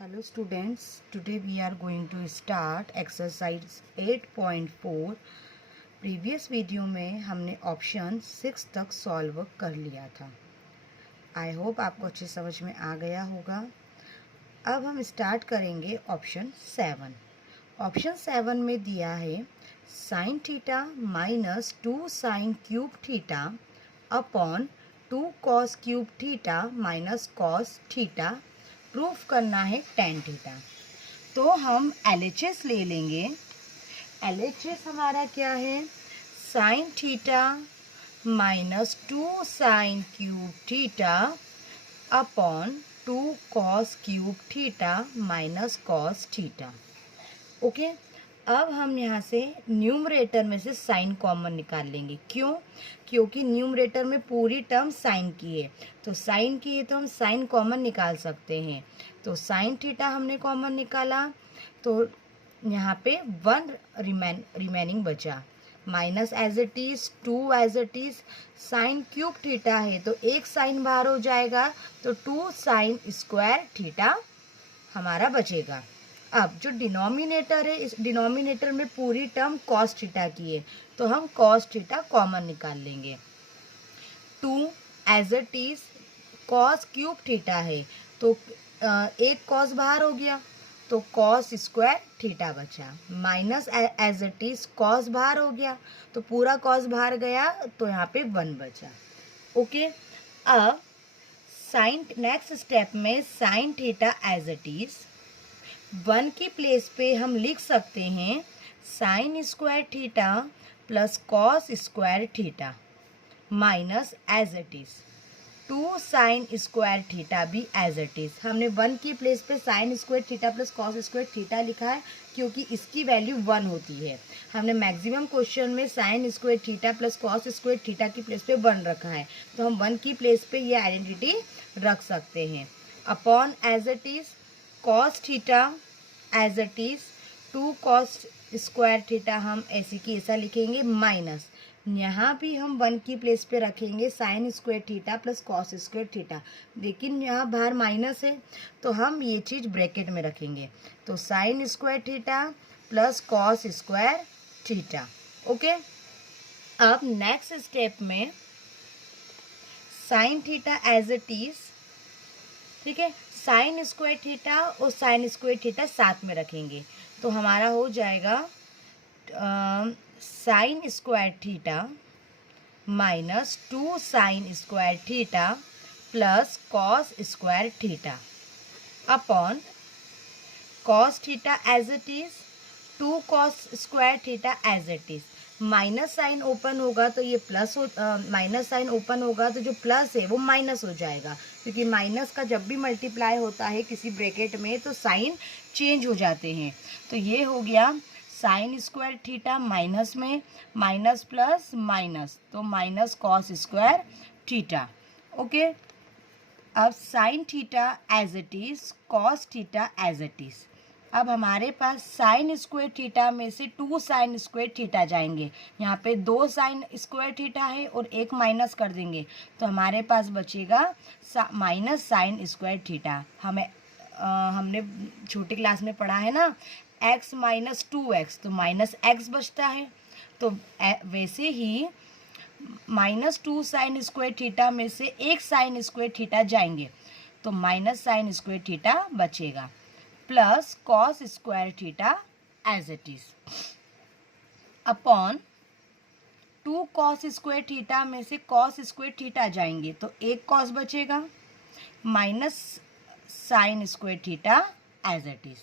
Hello students, today we are going to start exercise 8.4. Previous video में हमने option 6 तक solve कर लिया था। आई होप आपको अच्छी समझ में आ गया होगा। अब हम स्टार्ट करेंगे ऑप्शन 7। ऑप्शन 7 में दिया है sine theta minus 2 sign cube theta upon 2 cos cube theta minus cos theta proof करना है टेन थीटा। तो हम LHS ले लेंगे। LHS हमारा क्या है? Sine theta minus 2 sign cube theta upon 2 cos cube theta minus cos theta. Okay, अब हम यहाँ से न्यूमरेटर में से साइन कॉमन निकाल लेंगे। क्यों? क्योंकि न्यूमरेटर में पूरी टर्म साइन की है, तो साइन की है तो हम साइन कॉमन निकाल सकते हैं। तो साइन थीटा हमने कॉमन निकाला, तो यहाँ पे 1 रिमेनिंग बचा, minus as it is 2 as it is. Sine cube theta है तो एक साइन बाहर हो जाएगा, तो 2 साइन स्क्वायर थीटा हमारा बचेगा। अब जो डिनोमिनेटर है, इस डिनोमिनेटर में पूरी टर्म कॉस थीटा की है, तो हम कॉस थीटा कॉमन निकाल लेंगे। 2 as it is cos cube theta है, तो एक कॉस बाहर हो गया, तो कॉस स्क्वायर थीटा बचा। Minus as it is cos बाहर हो गया, तो पूरा कॉस बाहर गया, तो यहाँ पे 1 बचा। ओके, अब साइन नेक्स्ट स्टेप में sine theta as it is 1 की प्लेस पे हम लिख सकते हैं sine square theta plus cos square theta minus as it is 2 sine square theta भी एज इट इज। हमने 1 की प्लेस पे sine square theta plus cos square theta लिखा है क्योंकि इसकी वैल्यू 1 होती है। हमने मैक्सिमम क्वेश्चन में sine square theta plus cos square theta की प्लेस पे 1 रखा है, तो हम 1 की प्लेस पे ये आइडेंटिटी रख सकते हैं। Upon as it is cos theta as it is 2 cos square theta हम ऐसे की ऐसा लिखेंगे, माइनस यहाँ भी हम 1 की प्लेस पे रखेंगे sign square theta plus cos square theta, लेकिन यहाँ बाहर माइनस है तो हम ये चीज़ ब्रैकेट में रखेंगे, तो sine square theta plus cos square theta. Okay, अब नेक्स्ट स्टेप में sine theta as it is, ठीक है, साइन स्क्वायर थीटा और साइन स्क्वायर थीटा साथ में रखेंगे, तो हमारा हो जाएगा sine square theta minus 2 sine square theta plus cos square theta upon cos theta as it is 2 cos square theta as it is. Minus sine open होगा तो ये प्लस हो, माइनस साइन ओपन होगा तो जो प्लस है वो minus हो जाएगा, क्योंकि माइनस का जब भी मल्टीप्लाई होता है किसी ब्रैकेट में तो साइन चेंज हो जाते हैं। तो ये हो गया साइन स्क्वायर थीटा माइनस में, माइनस प्लस माइनस, तो minus cos square theta. Okay, अब sine theta as it is cos theta as it is. अब हमारे पास साइन स्क्वायर थीटा में से 2 साइन स्क्वायर थीटा जाएंगे, यहाँ पे 2 साइन स्क्वायर थीटा है और एक माइनस कर देंगे, तो हमारे पास बचेगा माइनस साइन स्क्वायर थीटा। हमने छोटी क्लास में पढ़ा है ना, x माइनस 2x, तो माइनस x बचता है। तो वैसे ही माइनस 2 साइन स्क्वायर थीटा में से एक साइन स्क्वायर थीटा जाएंगे, तो माइनस साइन स्क्वायर थीटा बचेगा plus cos square theta as it is upon 2 cos square theta में से कॉस स्क्वायर थीटा जाएंगे, तो एक कॉस बचेगा minus sine square theta as it is.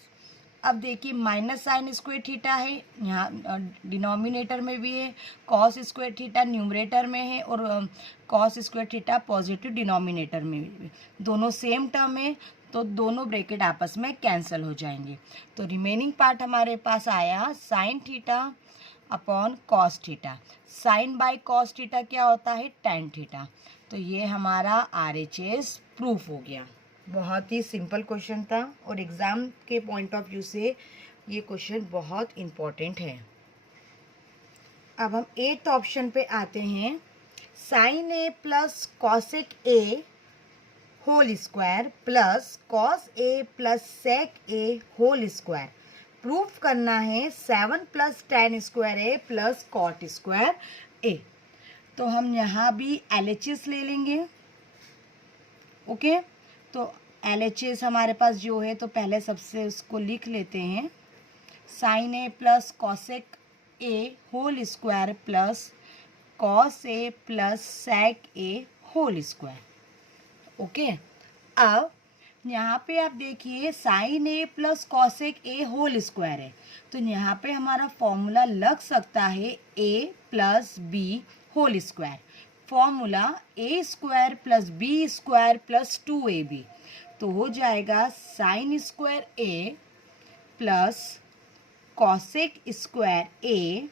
अब देखिए माइनस साइन स्क्वायर थीटा है, यहाँ डिनोमिनेटर में भी है, कॉस स्क्वायर थीटा न्यूमरेटर में है और cos square theta positive denominator में भी, दोनों सेम टर्म है, तो दोनों ब्रैकेट आपस में कैंसिल हो जाएंगे। तो रिमेनिंग पार्ट हमारे पास आया sine theta upon cos theta. Sine by cos theta क्या होता है? Tan theta. तो ये हमारा RHS प्रूफ हो गया। बहुत ही सिंपल क्वेश्चन था और एग्ज़ाम के पॉइंट ऑफ व्यू से ये क्वेश्चन बहुत इम्पोर्टेंट है। अब हम 8th ऑप्शन पे आते हैं। Sine a plus cosec a whole square plus cos A plus sec a whole square. Proof करना है 7 प्लस टेन स्क्वायर ए प्लस कॉट स्क्वायर ए। तो हम यहाँ भी LHS ले लेंगे। ओके, तो LHS हमारे पास जो है, तो पहले सबसे उसको लिख लेते हैं। Sine a plus cosec a whole square plus cos A plus sec a whole square. Okay, अब यहाँ पे आप देखिए sine a plus cosec a whole square है, तो यहाँ पे हमारा फॉर्मूला लग सकता है a plus b whole square. Formula a square plus B square plus 2ab, तो हो जाएगा sine square a plus cosec square a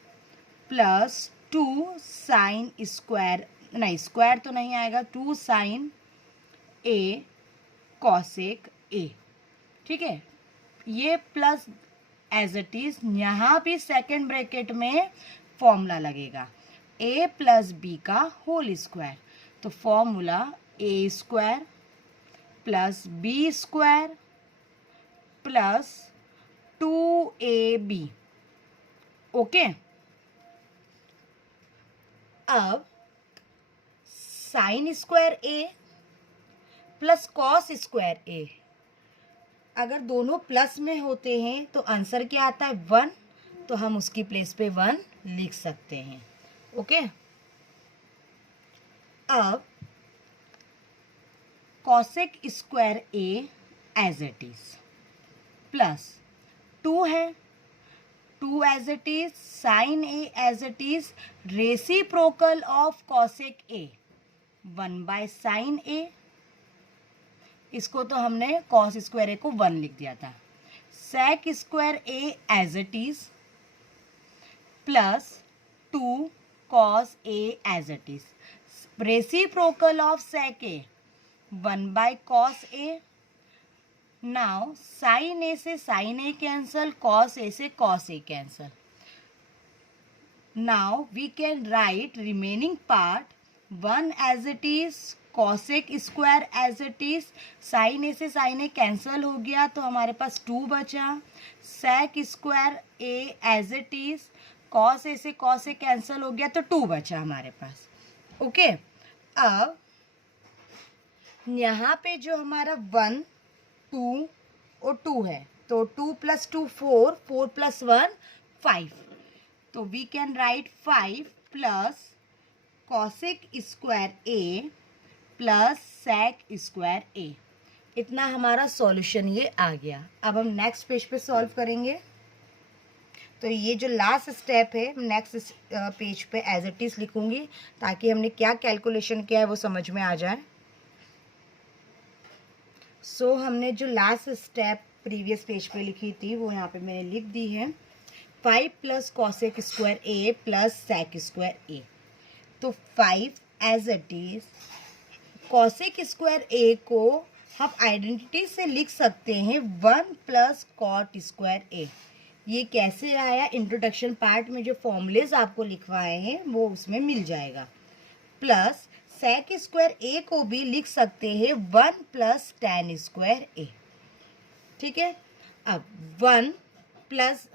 plus 2 sine square, नहीं स्क्वायर तो नहीं आएगा, 2 साइन a कॉसेक ए। ठीक है, ये प्लस एज इट इज, यहाँ भी सेकेंड ब्रैकेट में फॉर्मूला लगेगा a प्लस बी का होल स्क्वायर। तो formula a square plus B square plus 2ab। Okay, अब sine square a plus cos square A, अगर दोनों प्लस में होते हैं तो आंसर क्या आता है 1, तो हम उसकी प्लेस पे 1 लिख सकते हैं। ओके, अब cosec square A as it is plus 2 है, 2 as it is, sine A as it is, reciprocal of cosec A 1 by sine A, इसको तो हमने कॉस स्क्वायर ए को 1 लिख दिया था। Sec square A as it is plus 2 cos A as it is, reciprocal of sec A 1 by cos A. Now sine A से sine A cancel, cos A से cos A cancel. Now we can write remaining part 1 as it is, cosec square as it is, sine A से sine A cancel हो गया तो हमारे पास 2 बचा, sec square A as it is, cos A से cos A cancel हो गया तो 2 बचा हमारे पास। ओके, अब यहाँ पे जो हमारा 1 2 और 2 है, तो 2 प्लस 2 4, 4 प्लस 1 5, तो we can write 5 plus cosec square A plus sec square A. इतना हमारा सॉल्यूशन ये आ गया। अब हम नेक्स्ट पेज पे सॉल्व करेंगे। तो ये जो लास्ट स्टेप है, नेक्स्ट पेज पे एज इट इज लिखूंगी ताकि हमने क्या कैलकुलेशन किया है वो समझ में आ जाए। सो हमने जो लास्ट स्टेप प्रीवियस पेज पे लिखी थी वो यहाँ पे मैंने लिख दी है, 5 प्लस कॉसेक स्क्वायर ए प्लस सेक स्क्वायर ए। तो 5 as it is, cosec square A को हम आइडेंटिटी से लिख सकते हैं 1 प्लस कॉट स्क्वायर ए। ये कैसे आया, इंट्रोडक्शन पार्ट में जो फॉर्मूलेज आपको लिखवाए हैं वो उसमें मिल जाएगा। प्लस सेक स्क्वायर ए को भी लिख सकते हैं 1 प्लस टेन स्क्वायर ए। ठीक है, अब 1 प्लस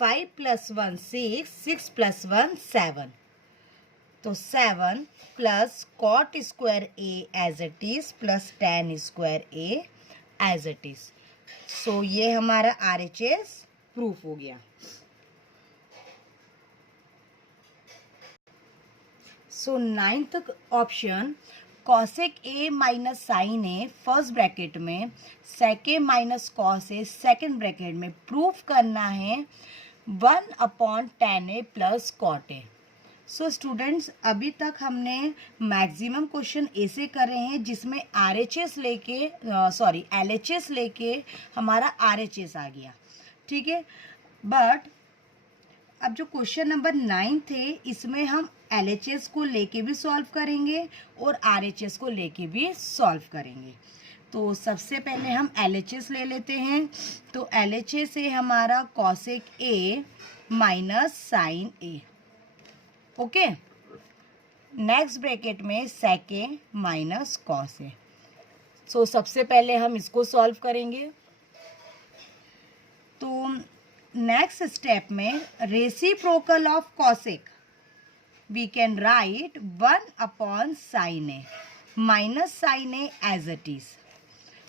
5 प्लस 1 6, 6 प्लस 1 7, तो 7 plus cot square A as it is plus tan square A as it is. So ये हमारा RHS प्रूफ हो गया। So 9th option, cosec A minus sine A first bracket में, sec A minus cos A second bracket में, proof करना है 1/10 A plus cot A. So students, अभी तक हमने मैक्सिमम क्वेश्चन ऐसे करे हैं जिसमें RHS लेके LHS लेके हमारा RHS आ गया। ठीक है, बट अब जो क्वेश्चन नंबर 9 थे इसमें हम LHS को लेके भी सॉल्व करेंगे और RHS को लेके भी सॉल्व करेंगे। तो सबसे पहले हम LHS ले लेते हैं। तो LHS है हमारा कॉसेक ए माइनस साइन ए। ओके, नेक्स्ट ब्रैकेट में सेक ए माइनस कॉस ए। सो सबसे पहले हम इसको सॉल्व करेंगे। तो नेक्स्ट स्टेप में reciprocal of cosec we can write 1 upon sin A minus sin A as it is.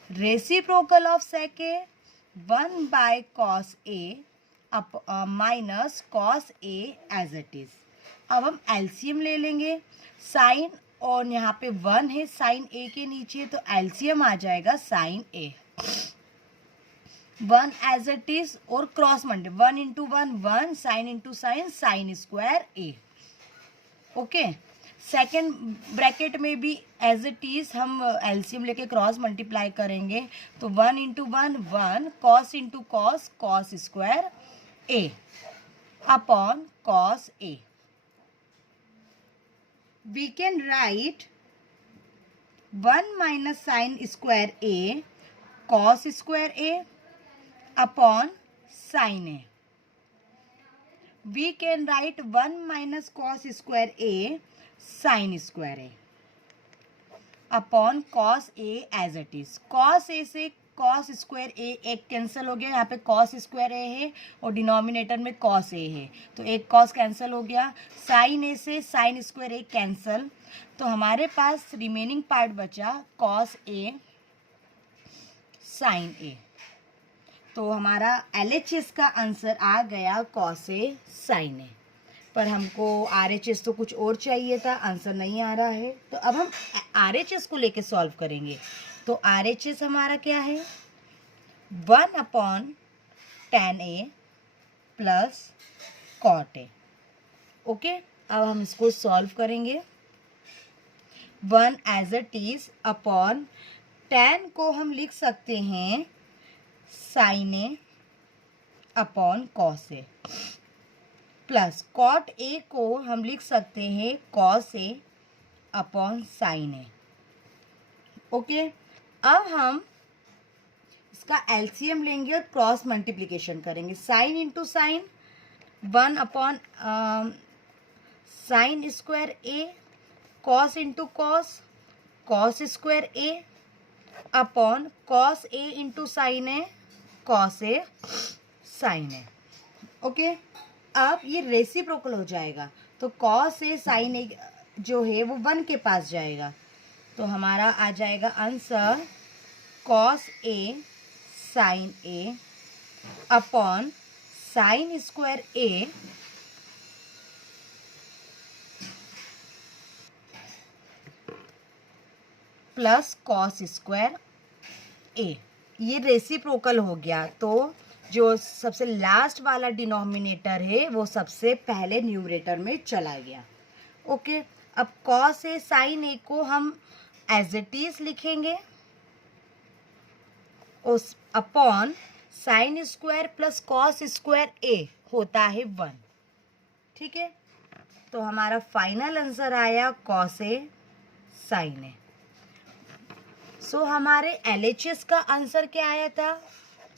Reciprocal of sec A 1 by cos A minus cos A as it is. अब हम LCM ले लेंगे। Sign और यहाँ पे 1 है sign ए के नीचे, तो एलसीएम आ जाएगा sine A 1 as it is और cross multi 1 into 1 sine into sine square ए। ओके, सेकेंड ब्रैकेट में भी एज इट इज हम एलसीएम लेके क्रॉस मल्टीप्लाई करेंगे, तो 1 into 1 cos into cos square A upon cos A. We can write 1 minus sine square A cos square A upon sine A. We can write 1 minus cos square A sin square A upon cos A as it is. Cos A से cos square A एक cancel हो गया, यहाँ पे cos square A है और denominator में cos A है, तो एक cos कैंसिल हो गया। sin A से sin square A कैंसिल, तो हमारे पास रिमेनिंग पार्ट बचा cos A sin A। तो हमारा LHS का आंसर आ गया cos A sin A, पर हमको RHS तो कुछ और चाहिए था, आंसर नहीं आ रहा है। तो अब हम RHS को लेके सॉल्व करेंगे। तो RHS हमारा क्या है 1 upon tan A plus cot A। Okay, अब हम इसको सॉल्व करेंगे। 1 as it is upon tan को हम लिख सकते हैं sine A upon cos A plus cot A को हम लिख सकते हैं cos A upon sine A. Okay, अब हम इसका एलसीएम लेंगे और क्रॉस मल्टीप्लिकेशन करेंगे। Sine into sine 1 upon sine square A, cos into cos square A upon cos A into sine A cos A sine A. Okay, अब ये reciprocal हो जाएगा, तो कॉस ए साइन ए जो है वो 1 के पास जाएगा, तो हमारा आ जाएगा answer cos A sine A upon sine square A plus cos square ए। ये रेसिप्रोकल हो गया, तो जो सबसे लास्ट वाला डिनोमिनेटर है वो सबसे पहले न्यूमरेटर में चला गया। ओके, अब कॉस ए साइन ए को हम एज इट इज लिखेंगे उस upon sine square plus cos square A होता है 1। ठीक है, तो हमारा फाइनल आंसर आया cos A sine A. So हमारे LHS का आंसर क्या आया था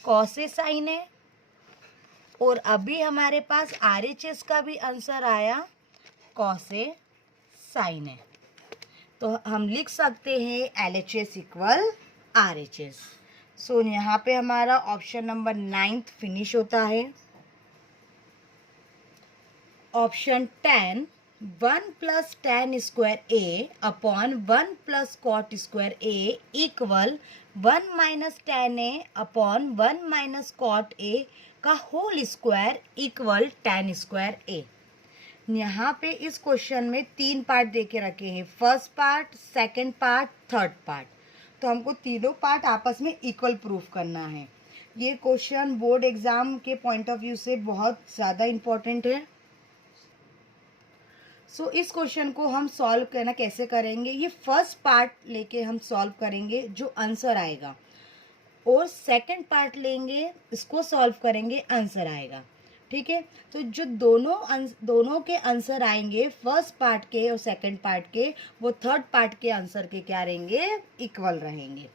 कॉस ए साइन ए, और अभी हमारे पास RHS का भी आंसर आया कॉस ए साइन ए। तो हम लिख सकते हैं LHS इक्वल RHS। सो यहाँ पे हमारा ऑप्शन नंबर 9 फिनिश होता है। Option 10 1 plus tan square A upon 1 plus cot square A equal 1 minus tan A upon 1 minus cot A का whole square equal tan square A. यहाँ पे इस क्वेश्चन में 3 पार्ट दे के रखे हैं, first part, second part, third part. तो हमको तीनों पार्ट आपस में इक्वल प्रूफ करना है। ये क्वेश्चन बोर्ड एग्जाम के पॉइंट ऑफ व्यू से बहुत ज़्यादा इम्पोर्टेंट है। सो इस क्वेश्चन को हम सॉल्व करना कैसे करेंगे, ये फर्स्ट पार्ट लेके हम सॉल्व करेंगे जो आंसर आएगा, और सेकंड पार्ट लेंगे इसको सॉल्व करेंगे आंसर आएगा। ठीक है, तो जो दोनों के आंसर आएंगे फर्स्ट पार्ट के और सेकंड पार्ट के, वो थर्ड पार्ट के आंसर के क्या रहेंगे इक्वल रहेंगे।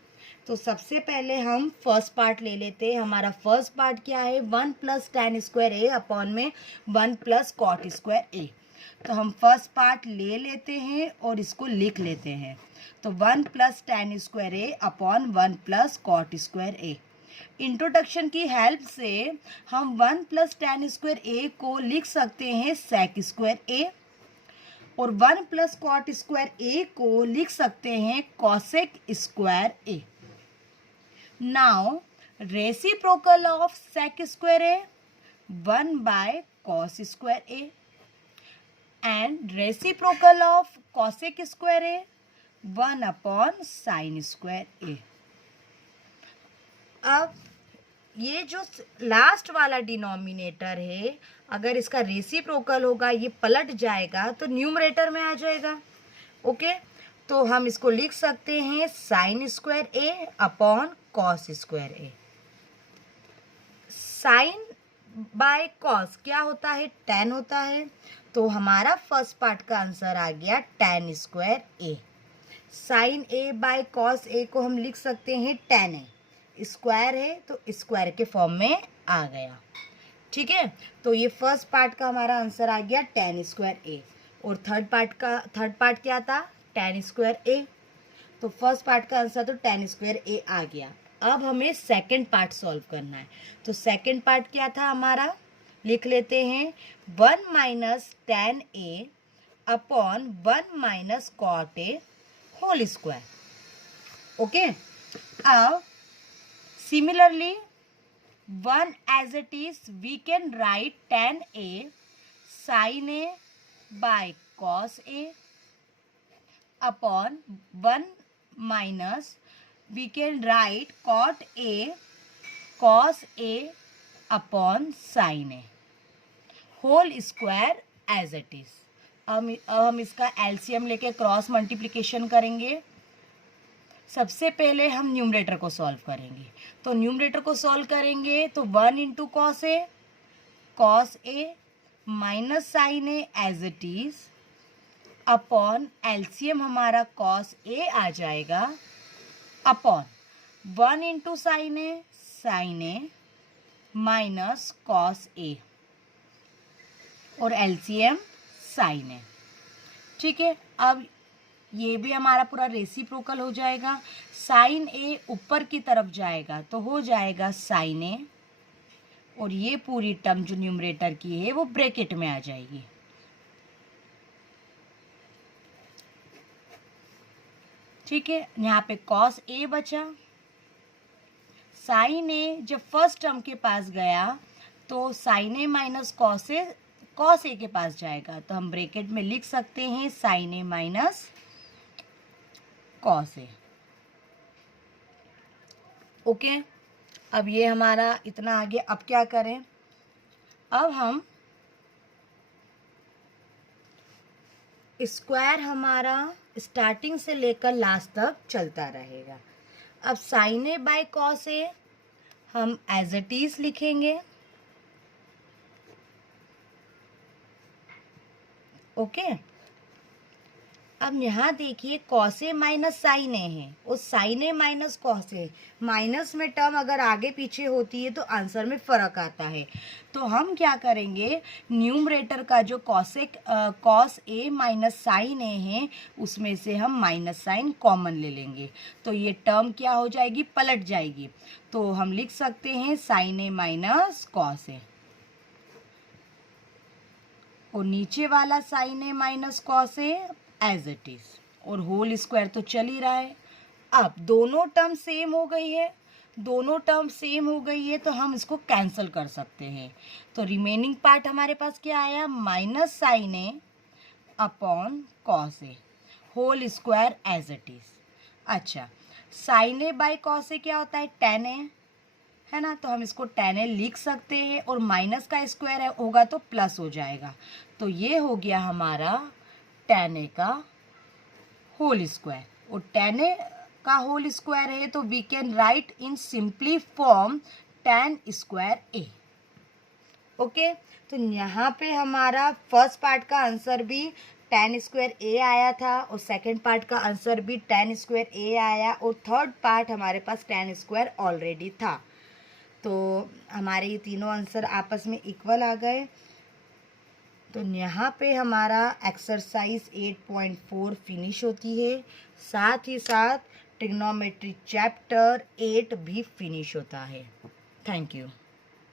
तो सबसे पहले हम फर्स्ट पार्ट ले लेते हैं। हमारा फर्स्ट पार्ट क्या है 1 plus tan square A upon में 1 प्लस कॉट स्क्वायर ए। तो हम फर्स्ट पार्ट ले लेते हैं और इसको लिख लेते हैं। तो 1 plus tan square A upon 1 plus cot square A. Introduction की हेल्प से हम 1 प्लस टेन स्क्वायर ए को लिख सकते हैं सेक स्क्वायर ए, और 1 प्लस कॉट स्क्वायर ए को लिख सकते हैं cosec square A. Now reciprocal of sec square A 1 by cos square A and reciprocal of cosec square A 1 upon sine square A. अब ये जो लास्ट वाला डिनोमिनेटर है, अगर इसका रेसिप्रोकल होगा ये पलट जाएगा तो न्यूमरेटर में आ जाएगा। ओके, तो हम इसको लिख सकते हैं sine square A upon cos square A. Sine by cos क्या होता है? टेन होता है। तो हमारा फर्स्ट पार्ट का आंसर आ गया tan square A. Sine A by cos A को हम लिख सकते हैं टेन ए, स्क्वायर है तो स्क्वायर के फॉर्म में आ गया। ठीक है, तो ये फर्स्ट पार्ट का हमारा आंसर आ गया टेन स्क्वायर ए। और थर्ड पार्ट क्या था? टेन स्क्वायर ए। तो फर्स्ट पार्ट का आंसर तो टेन स्क्वायर ए आ गया। अब हमें सेकंड पार्ट सॉल्व करना है। तो सेकंड पार्ट क्या था हमारा? लिख लेते हैं 1 minus tan a upon 1 minus cot a whole square. Okay, अब similarly 1 as it is we can write tan a sin a by cos a upon 1 minus we can write cot a cos a upon sin a whole square as it is। हम इसका LCM लेके cross multiplication करेंगे। सबसे पहले हम numerator को solve करेंगे। तो न्यूमरेटर को सॉल्व करेंगे तो 1 into cos a minus sine A as it is upon LCM हमारा कॉस ए आ जाएगा upon 1 into sine a minus cos a और एलसीएम साइन ए। ठीक है, अब ये भी हमारा पूरा रेसिप्रोकल हो जाएगा। साइन ए ऊपर की तरफ जाएगा तो हो जाएगा साइन ए, और ये पूरी टर्म जो न्यूमरेटर की है वो ब्रैकेट में आ जाएगी। ठीक है, यहाँ पे कॉस ए बचा। साइन ए जब फर्स्ट टर्म के पास गया तो साइन ए माइनस कॉस ए के पास जाएगा, तो हम ब्रैकेट में लिख सकते हैं sine a minus cos A. Okay, अब ये हमारा इतना आगे। अब क्या करें? अब हम स्क्वायर हमारा स्टार्टिंग से लेकर लास्ट तक चलता रहेगा। अब साइन ए बाय कॉस ए हम एज इट इज लिखेंगे। ओके, अब यहाँ देखिए कॉस ए माइनस साइन ए है और sign a minus cos a. Minus में टर्म अगर आगे पीछे होती है तो आंसर में फ़र्क आता है। तो हम क्या करेंगे, न्यूमरेटर का जो कॉस ए माइनस साइन ए है उसमें से हम माइनस साइन कॉमन ले लेंगे, तो ये टर्म क्या हो जाएगी? पलट जाएगी। तो हम लिख सकते हैं sine a minus cos a, और नीचे वाला sine a minus cos A as it is, और होल स्क्वायर तो चल ही रहा है। अब दोनों टर्म सेम हो गई है तो हम इसको कैंसिल कर सकते हैं। तो रिमेनिंग पार्ट हमारे पास क्या आया? Minus sine A upon cos a whole square as it is. अच्छा, sine A by cos a क्या होता है? टेन ए है ना, तो हम इसको टेन ए लिख सकते हैं, और माइनस का स्क्वायर होगा तो प्लस हो जाएगा। तो ये हो गया हमारा टेन ए का होल स्क्वायर, और टेन ए का होल स्क्वायर है तो we can write in simply form tan square A. Okay, तो यहाँ पे हमारा फर्स्ट पार्ट का आंसर भी टेन स्क्वायर ए आया था, और सेकंड पार्ट का आंसर भी टेन स्क्वायर ए आया, और थर्ड पार्ट हमारे पास टेन स्क्वायर ऑलरेडी था। तो हमारे ये तीनों आंसर आपस में इक्वल आ गए। तो यहाँ पे हमारा एक्सरसाइज 8.4 फिनिश होती है, साथ ही साथ ट्रिग्नोमेट्री चैप्टर 8 भी फिनिश होता है। Thank you.